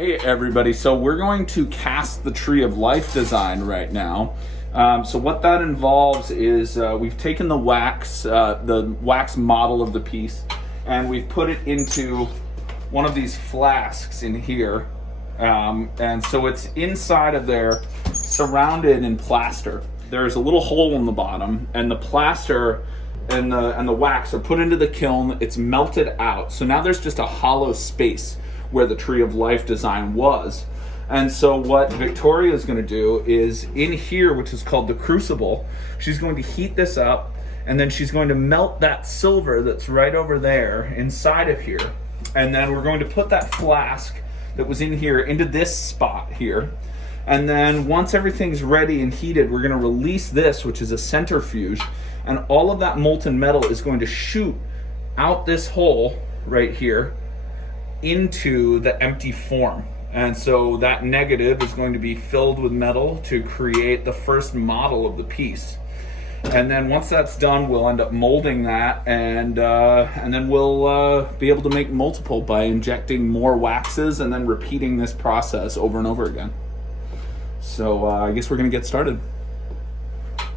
Hey everybody, so we're going to cast the Tree of Life design right now. So what that involves is we've taken the wax model of the piece, and we've put it into one of these flasks in here. And so it's inside of there, surrounded in plaster. There's a little hole in the bottom, and the plaster and the wax are put into the kiln. It's melted out. So now there's just a hollow space where the Tree of Life design was. And so what Victoria is going to do is in here, which is called the crucible, she's going to heat this up, and then she's going to melt that silver that's right over there inside of here. And then we're going to put that flask that was in here into this spot here. And then once everything's ready and heated, we're going to release this, which is a centrifuge, and all of that molten metal is going to shoot out this hole right here into the empty form. And so that negative is going to be filled with metal to create the first model of the piece. And then once that's done, we'll end up molding that, and then we'll be able to make multiple by injecting more waxes and then repeating this process over and over again. So I guess we're gonna get started.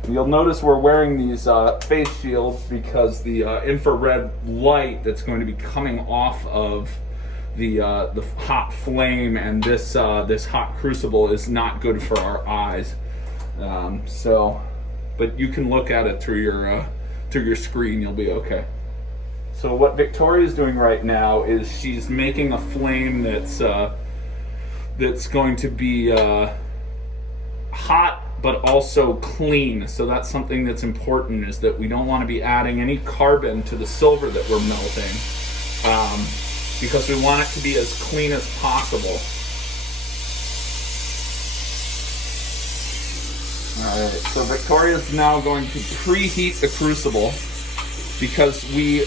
You'll notice we're wearing these face shields because the infrared light that's going to be coming off of the hot flame and this hot crucible is not good for our eyes. But you can look at it through your screen. You'll be okay. So what Victoria's doing right now is she's making a flame that's going to be hot but also clean. So that's something that's important, is that we don't want to be adding any carbon to the silver that we're melting. Because we want it to be as clean as possible. Alright, so Victoria's now going to preheat the crucible because we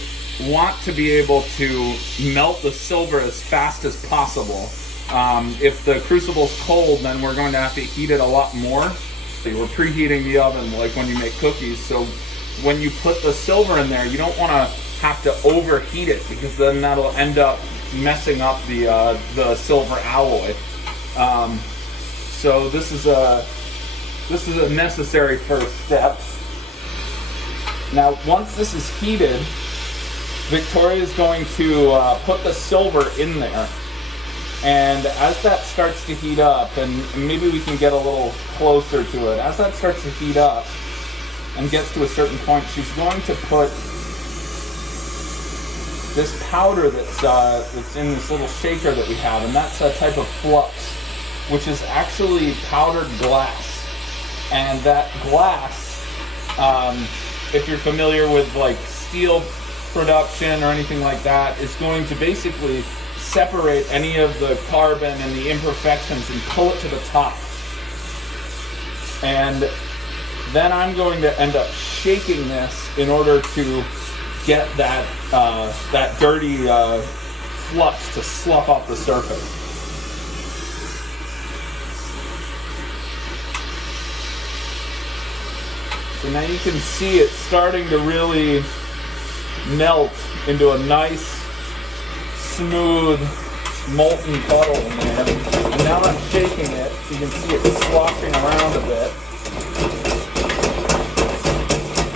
want to be able to melt the silver as fast as possible. If the crucible's cold, then we're going to have to heat it a lot more. So we're preheating the oven like when you make cookies. So when you put the silver in there, you don't want to have to overheat it, because then that'll end up messing up the silver alloy. So this is a necessary first step. Now once this is heated, Victoria is going to put the silver in there, and as that starts to heat up, and maybe we can get a little closer to it, as that starts to heat up and gets to a certain point, she's going to put this powder that's in this little shaker that we have, and that's a type of flux, which is actually powdered glass. And that glass, if you're familiar with like steel production or anything like that, is going to basically separate any of the carbon and the imperfections and pull it to the top. And then I'm going to end up shaking this in order to get that dirty flux to slough off the surface. So now you can see it starting to really melt into a nice, smooth, molten puddle in there. And now I'm shaking it, so you can see it sloshing around a bit.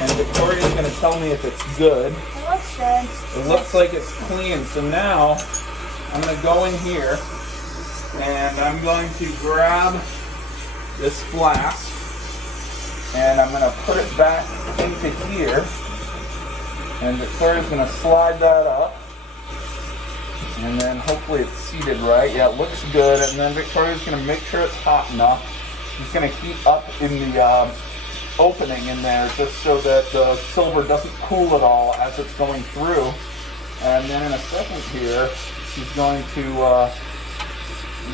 And Victoria's going to tell me if it's good. It looks good. It looks like it's clean. So now I'm going to go in here and I'm going to grab this flask and I'm going to put it back into here. And Victoria's going to slide that up. And then hopefully it's seated right. Yeah, it looks good. And then Victoria's going to make sure it's hot enough. She's going to heat up in the opening in there just so that the silver doesn't cool at all as it's going through. And then in a second here, she's going to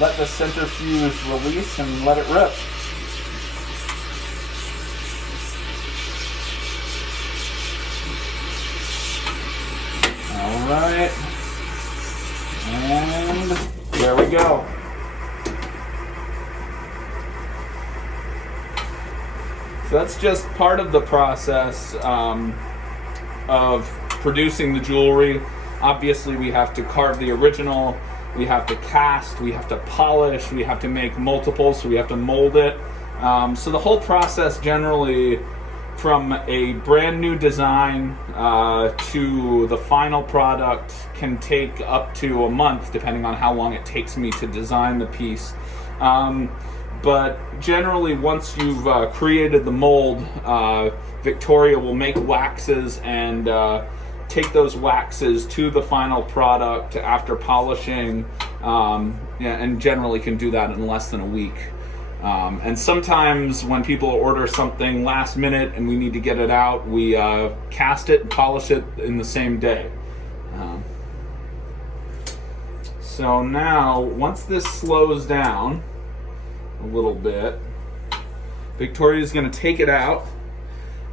let the centrifuge release and let it rip. All right. And there we go. So that's just part of the process of producing the jewelry. Obviously we have to carve the original we have to cast, we have to polish, we have to make multiples, so we have to mold it. So the whole process generally, from a brand new design to the final product, can take up to a month, depending on how long it takes me to design the piece. But generally, once you've created the mold, Victoria will make waxes and take those waxes to the final product after polishing, and generally can do that in less than a week. And sometimes when people order something last minute and we need to get it out, we cast it and polish it in the same day. So now, once this slows down a little bit, Victoria's going to take it out,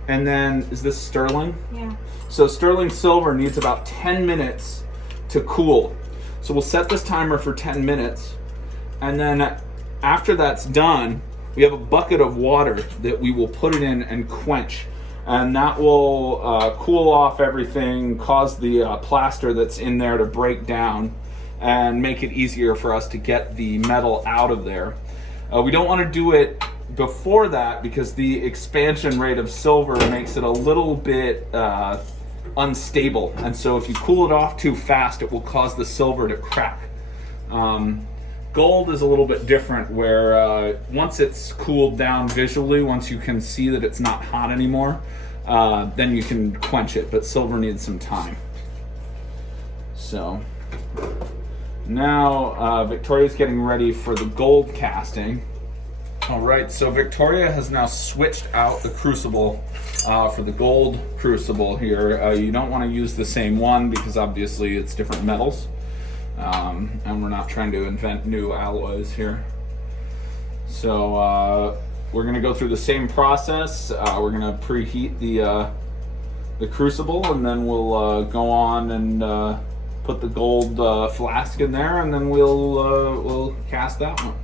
and then, is this sterling? Yeah. So sterling silver needs about 10 minutes to cool. So we'll set this timer for 10 minutes, and then after that's done, we have a bucket of water that we will put it in and quench. And that will cool off everything, cause the plaster that's in there to break down, and make it easier for us to get the metal out of there. We don't want to do it before that because the expansion rate of silver makes it a little bit unstable. And so if you cool it off too fast, it will cause the silver to crack. Gold is a little bit different, where once it's cooled down visually, once you can see that it's not hot anymore, then you can quench it, but silver needs some time. So now Victoria's getting ready for the gold casting. All right, so Victoria has now switched out the crucible for the gold crucible here. You don't want to use the same one because obviously it's different metals. And we're not trying to invent new alloys here. So we're going to go through the same process. We're going to preheat the crucible, and then we'll go on and put the gold flask in there, and then we'll cast that one.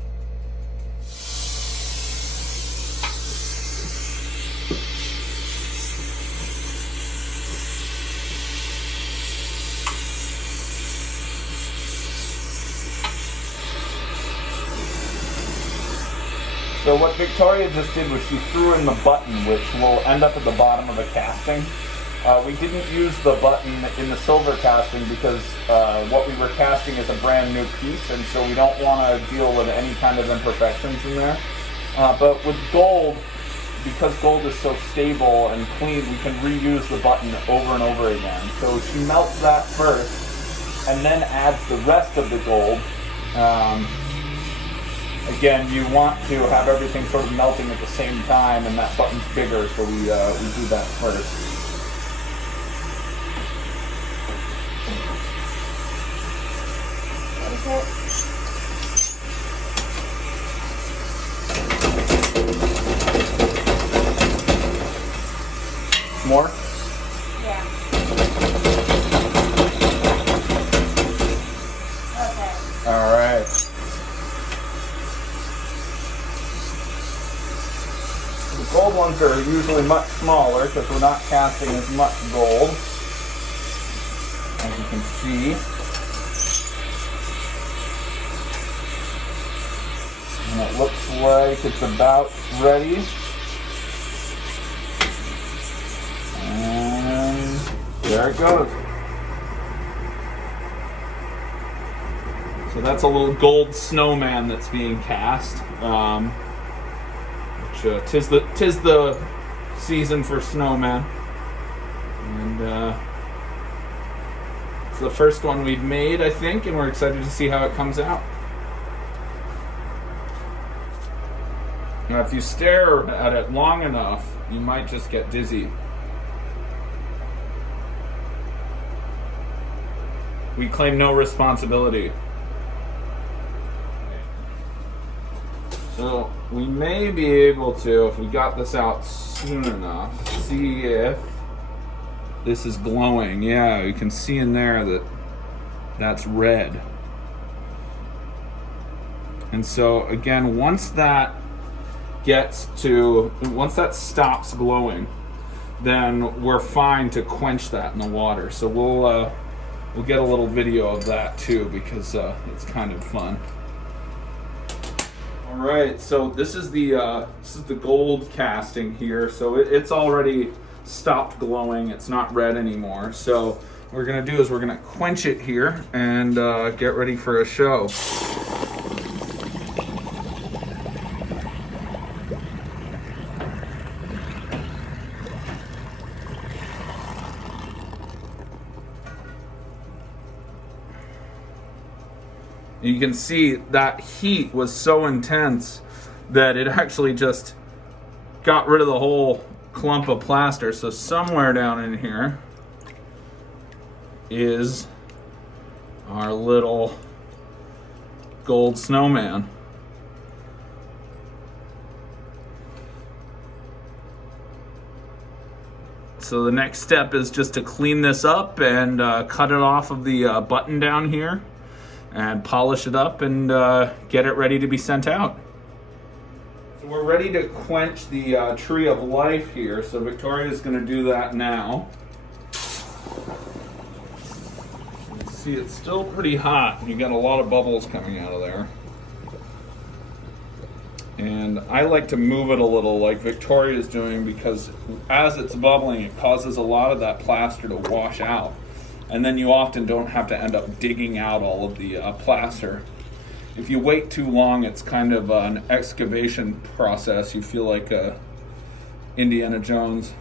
So what Victoria just did was she threw in the button, which will end up at the bottom of the casting. We didn't use the button in the silver casting because what we were casting is a brand new piece, and so we don't want to deal with any kind of imperfections in there. But with gold, because gold is so stable and clean, we can reuse the button over and over again. So she melts that first, and then adds the rest of the gold. Again, you want to have everything sort of melting at the same time, and that button's bigger, so we do that first. What is it? More? Yeah. Okay. All right. The gold ones are usually much smaller because we're not casting as much gold, as you can see. And it looks like it's about ready. And there it goes. So that's a little gold snowman that's being cast. Tis the season for snowmen, and it's the first one we've made, I think, and we're excited to see how it comes out. Now, if you stare at it long enough, you might just get dizzy. We claim no responsibility. So we may be able to, if we got this out soon enough, see if this is glowing. Yeah, you can see in there that that's red. And so again, once that stops glowing, then we're fine to quench that in the water. So we'll get a little video of that too, because it's kind of fun. All right, so this is the gold casting here. So it's already stopped glowing. It's not red anymore. So what we're gonna do is we're gonna quench it here and get ready for a show. You can see that heat was so intense that it actually just got rid of the whole clump of plaster. So somewhere down in here is our little gold snowman. So the next step is just to clean this up and cut it off of the button down here, and polish it up and get it ready to be sent out. So we're ready to quench the tree of life here. So Victoria's going to do that now. You see, it's still pretty hot. You got a lot of bubbles coming out of there. And I like to move it a little like Victoria's doing, because as it's bubbling, it causes a lot of that plaster to wash out. And then you often don't have to end up digging out all of the plaster. If you wait too long, it's kind of an excavation process. You feel like Indiana Jones.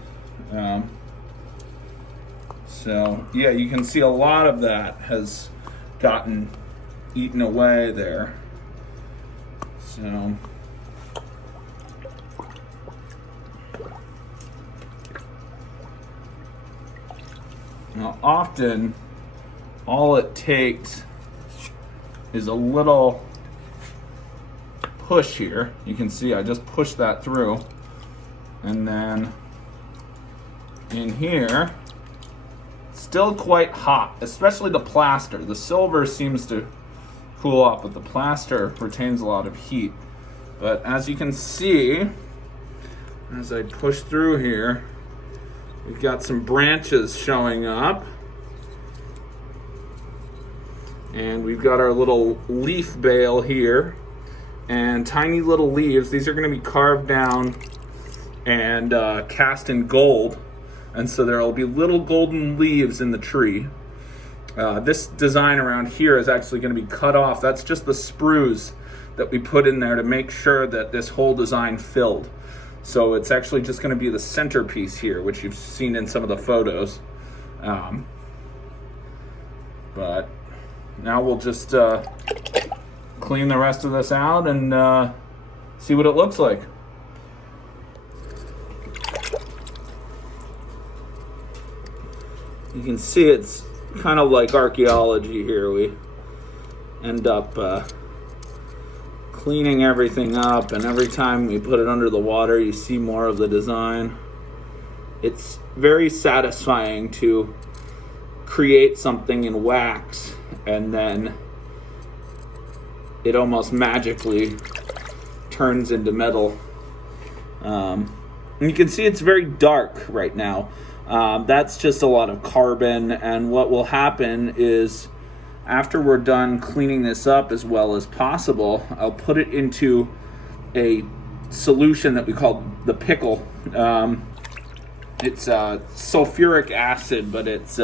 So yeah, you can see a lot of that has gotten eaten away there. So now, often, all it takes is a little push here. You can see I just pushed that through. And then in here, still quite hot, especially the plaster. The silver seems to cool off, but the plaster retains a lot of heat. But as you can see, as I push through here, we've got some branches showing up. And we've got our little leaf bale here. And tiny little leaves. These are going to be carved down and cast in gold. And so there will be little golden leaves in the tree. This design around here is actually going to be cut off. That's just the sprues that we put in there to make sure that this whole design filled. So it's actually just going to be the centerpiece here, which you've seen in some of the photos. But now we'll just clean the rest of this out and see what it looks like. You can see it's kind of like archaeology here. We end up cleaning everything up, and every time we put it under the water, you see more of the design. It's very satisfying to create something in wax, and then it almost magically turns into metal. And you can see it's very dark right now. That's just a lot of carbon, and what will happen is after we're done cleaning this up as well as possible, I'll put it into a solution that we call the pickle. It's sulfuric acid, but it's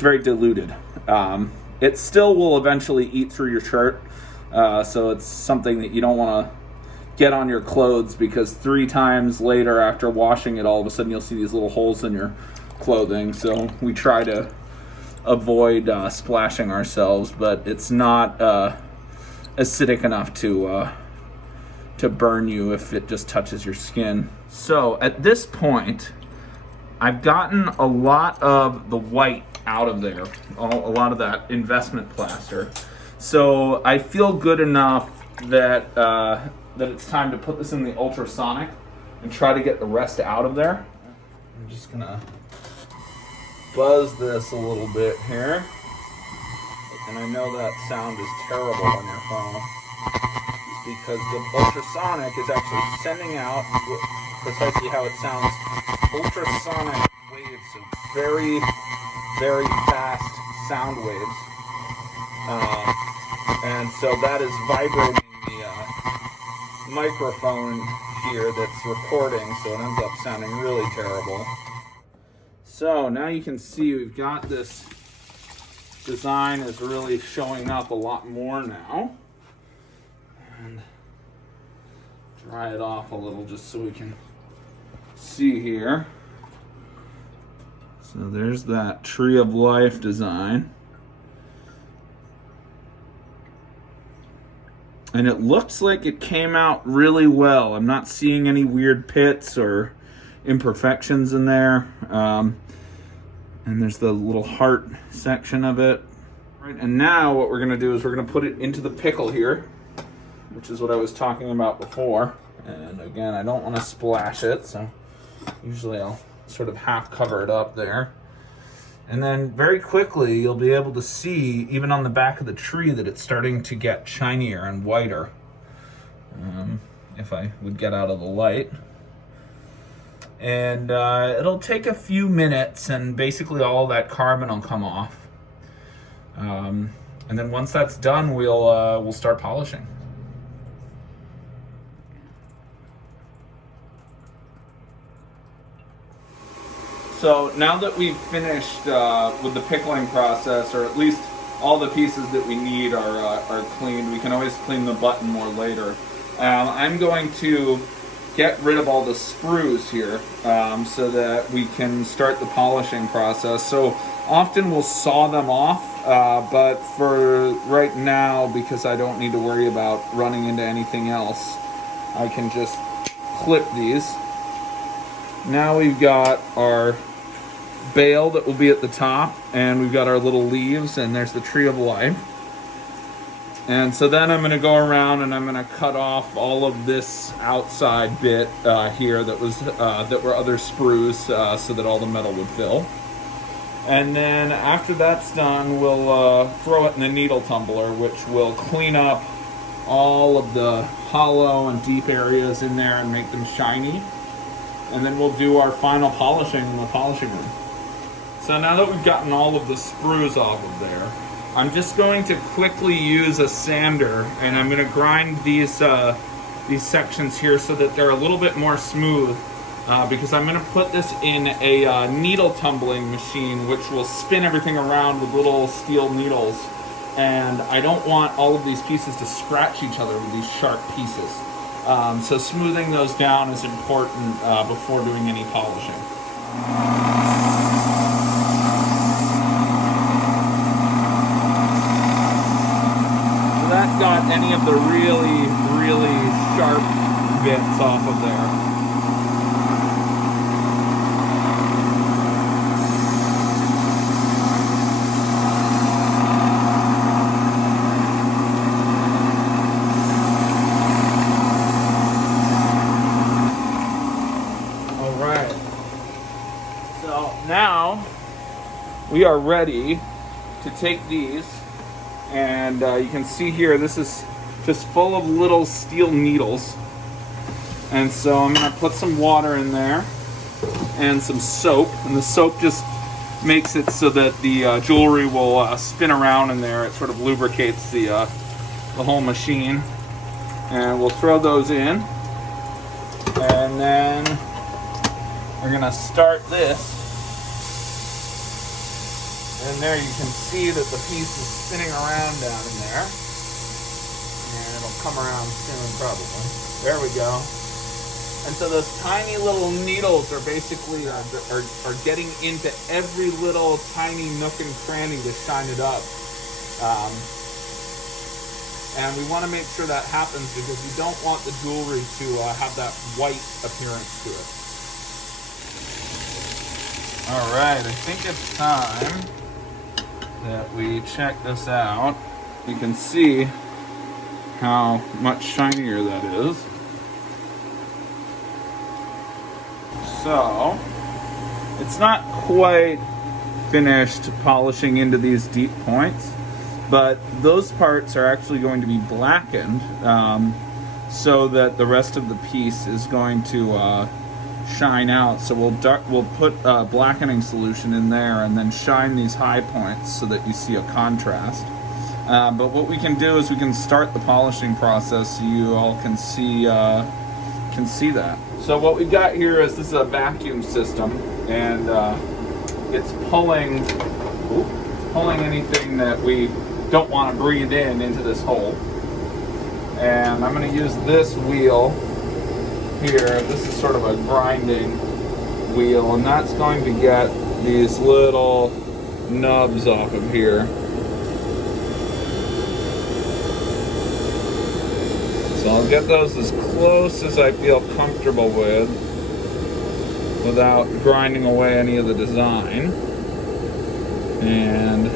very diluted. It still will eventually eat through your shirt, so it's something that you don't want to get on your clothes, because 3 times later after washing it, all of a sudden you'll see these little holes in your clothing. So we try to avoid splashing ourselves, but it's not acidic enough to burn you if it just touches your skin. So at this point, I've gotten a lot of the white out of there, a lot of that investment plaster. So I feel good enough that that it's time to put this in the ultrasonic and try to get the rest out of there. I'm just gonna buzz this a little bit here. And I know that sound is terrible on your phone, because the ultrasonic is actually sending out precisely how it sounds, ultrasonic waves, so very very fast sound waves. And so that is vibrating the microphone here that's recording, so it ends up sounding really terrible. So now you can see we've got this design is really showing up a lot more now. And dry it off a little just so we can see here. So there's that tree of life design. And it looks like it came out really well. I'm not seeing any weird pits or imperfections in there. And there's the little heart section of it. Right, and now what we're gonna do is we're gonna put it into the pickle here, which is what I was talking about before. And again, I don't wanna splash it, so usually I'll sort of half cover it up there. And then very quickly, you'll be able to see, even on the back of the tree, that it's starting to get shinier and whiter. If I would get out of the light. And it'll take a few minutes, and basically all that carbon will come off. And then once that's done, we'll start polishing. So now that we've finished with the pickling process, or at least all the pieces that we need are cleaned, we can always clean the button more later. I'm going to get rid of all the sprues here so that we can start the polishing process. So often we'll saw them off, but for right now, because I don't need to worry about running into anything else, I can just clip these. Now we've got our bale that will be at the top, and we've got our little leaves, and there's the tree of life. And so then I'm going to go around and I'm going to cut off all of this outside bit here that were other sprues, so that all the metal would fill. And then after that's done, we'll throw it in the needle tumbler, which will clean up all of the hollow and deep areas in there and make them shiny. And then we'll do our final polishing in the polishing room. So now that we've gotten all of the sprues off of there, I'm just going to quickly use a sander, and I'm going to grind these sections here so that they're a little bit more smooth, because I'm going to put this in a needle tumbling machine, which will spin everything around with little steel needles. And I don't want all of these pieces to scratch each other with these sharp pieces. So smoothing those down is important before doing any polishing. So that got any of the really, really sharp bits off of there. Now we are ready to take these, and you can see here this is just full of little steel needles, and so I'm going to put some water in there and some soap, and the soap just makes it so that the jewelry will spin around in there. It sort of lubricates the whole machine, and we'll throw those in, and then we're going to start this. And there you can see that the piece is spinning around down in there. And it'll come around soon, probably. There we go. And so those tiny little needles are basically are getting into every little tiny nook and cranny to shine it up. And we want to make sure that happens because we don't want the jewelry to have that white appearance to it. All right, I think it's time that we check this out. You can see how much shinier that is. So, it's not quite finished polishing into these deep points, but those parts are actually going to be blackened so that the rest of the piece is going to shine out. So we'll put blackening solution in there and then shine these high points so that you see a contrast. But what we can do is we can start the polishing process so you all can see that. So what we've got here is this is a vacuum system, and it's pulling anything that we don't want to breathe into this hole. And I'm going to use this wheel here. This is sort of a grinding wheel, and that's going to get these little nubs off of here. So I'll get those as close as I feel comfortable with without grinding away any of the design. And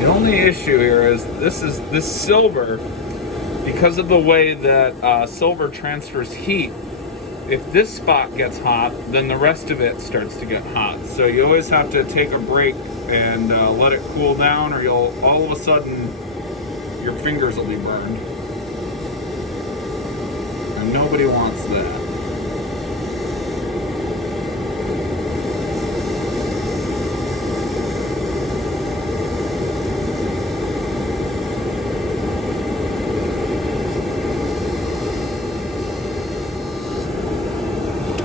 the only issue here is this silver, because of the way that silver transfers heat. If this spot gets hot, then the rest of it starts to get hot. So you always have to take a break and let it cool down, or you'll all of a sudden your fingers will be burned. And nobody wants that.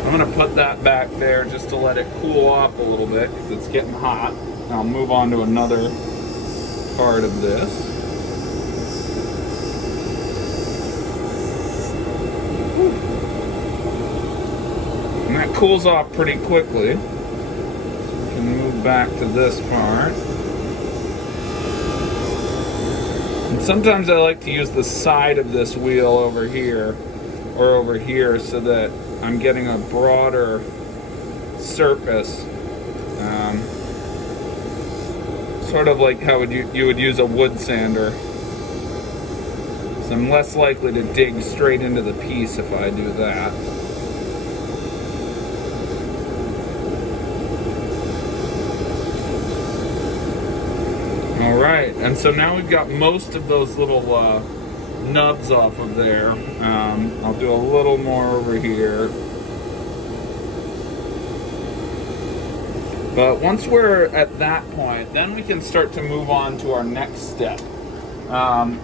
I'm going to put that back there just to let it cool off a little bit because it's getting hot. I'll move on to another part of this. And that cools off pretty quickly. We can move back to this part. And sometimes I like to use the side of this wheel over here or over here so that I'm getting a broader surface, sort of like how you would use a wood sander. So I'm less likely to dig straight into the piece if I do that. All right, and so now we've got most of those little nubs off of there. I'll do a little more over here. But once we're at that point, then we can start to move on to our next step.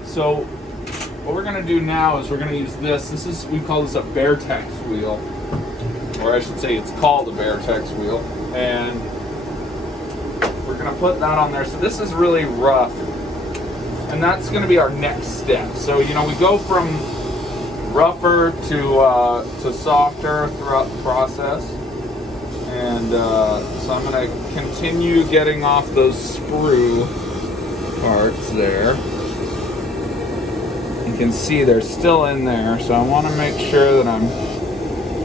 So what we're going to do now is we're going to use this. We call this a Beartex wheel, or I should say it's called a Beartex wheel. And we're going to put that on there. So this is really rough. And that's going to be our next step. So, we go from rougher to softer throughout the process. And so I'm going to continue getting off those sprue parts there. You can see they're still in there, so I want to make sure that I'm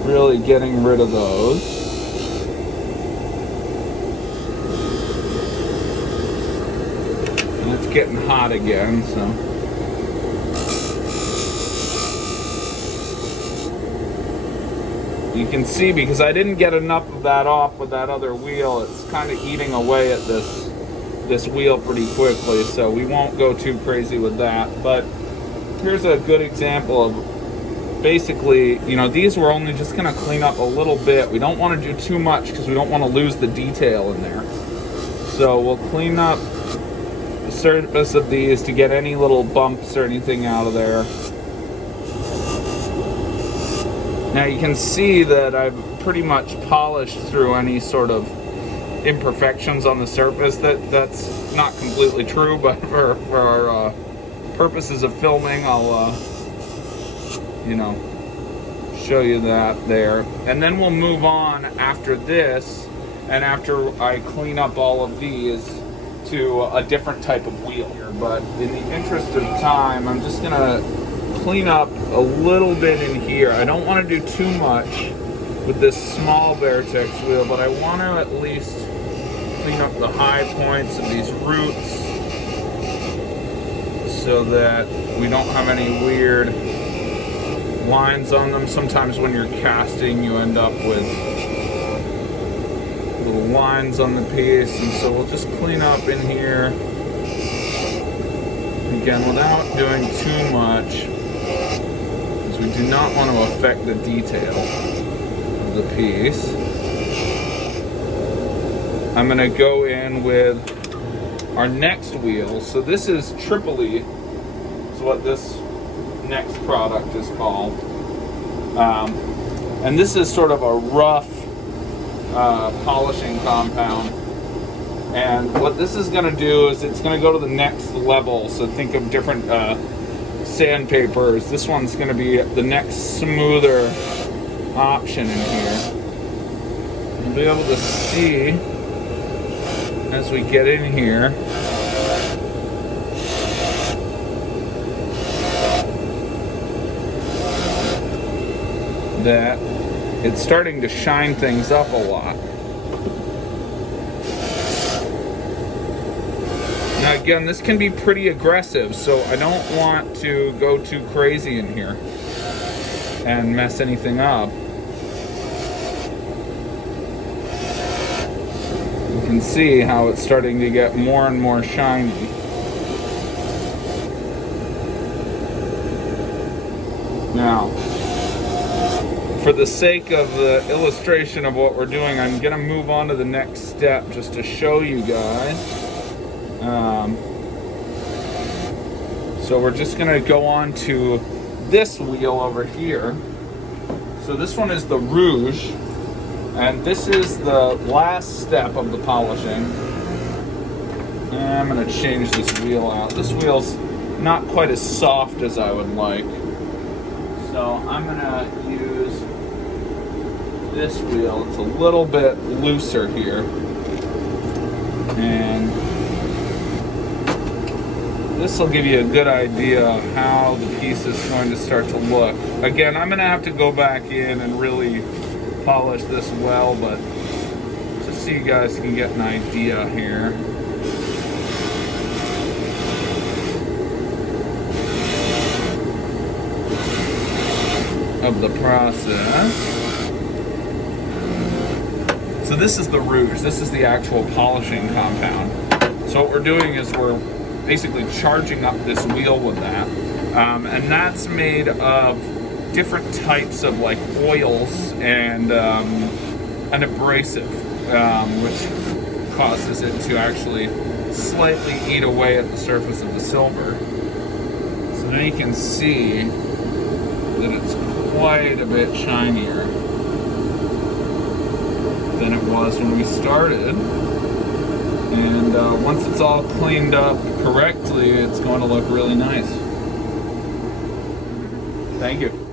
really getting rid of those. It's getting hot again, so you can see because I didn't get enough of that off with that other wheel, it's kind of eating away at this wheel pretty quickly, so we won't go too crazy with that. But here's a good example of basically, these we're only just going to clean up a little bit. We don't want to do too much because we don't want to lose the detail in there. So we'll clean up the surface of these to get any little bumps or anything out of there. Now you can see that I've pretty much polished through any sort of imperfections on the surface. That's not completely true, but for our purposes of filming, I'll show you that there. And then we'll move on after this, and after I clean up all of these, to a different type of wheel here. But in the interest of time, I'm just gonna clean up a little bit in here. I don't want to do too much with this small Beartex wheel, but I want to at least clean up the high points of these roots so that we don't have any weird lines on them. Sometimes when you're casting, you end up with little lines on the piece, and so we'll just clean up in here. Again, without doing too much, because we do not want to affect the detail of the piece. I'm going to go in with our next wheel. So this is Tripoli, is what this next product is called. And this is sort of a rough polishing compound. And what this is going to do is it's going to go to the next level. So think of different sandpapers. This one's going to be the next smoother option in here. You'll be able to see as we get in here that it's starting to shine things up a lot. Now again, this can be pretty aggressive, so I don't want to go too crazy in here and mess anything up. You can see how it's starting to get more and more shiny. Now, for the sake of the illustration of what we're doing, I'm going to move on to the next step just to show you guys. So we're just going to go on to this wheel over here. So this one is the rouge, and this is the last step of the polishing. And I'm going to change this wheel out. This wheel's not quite as soft as I would like. So I'm going to use this wheel. It's a little bit looser here. And this will give you a good idea of how the piece is going to start to look. Again, I'm going to have to go back in and really polish this well, but just so you guys can get an idea here. Of the process. So this is the rouge. This is the actual polishing compound. So what we're doing is we're basically charging up this wheel with that. And that's made of different types of like oils and an abrasive, which causes it to actually slightly eat away at the surface of the silver. So now you can see that it's quite a bit shinier than it was when we started. And once it's all cleaned up correctly, it's going to look really nice. Thank you.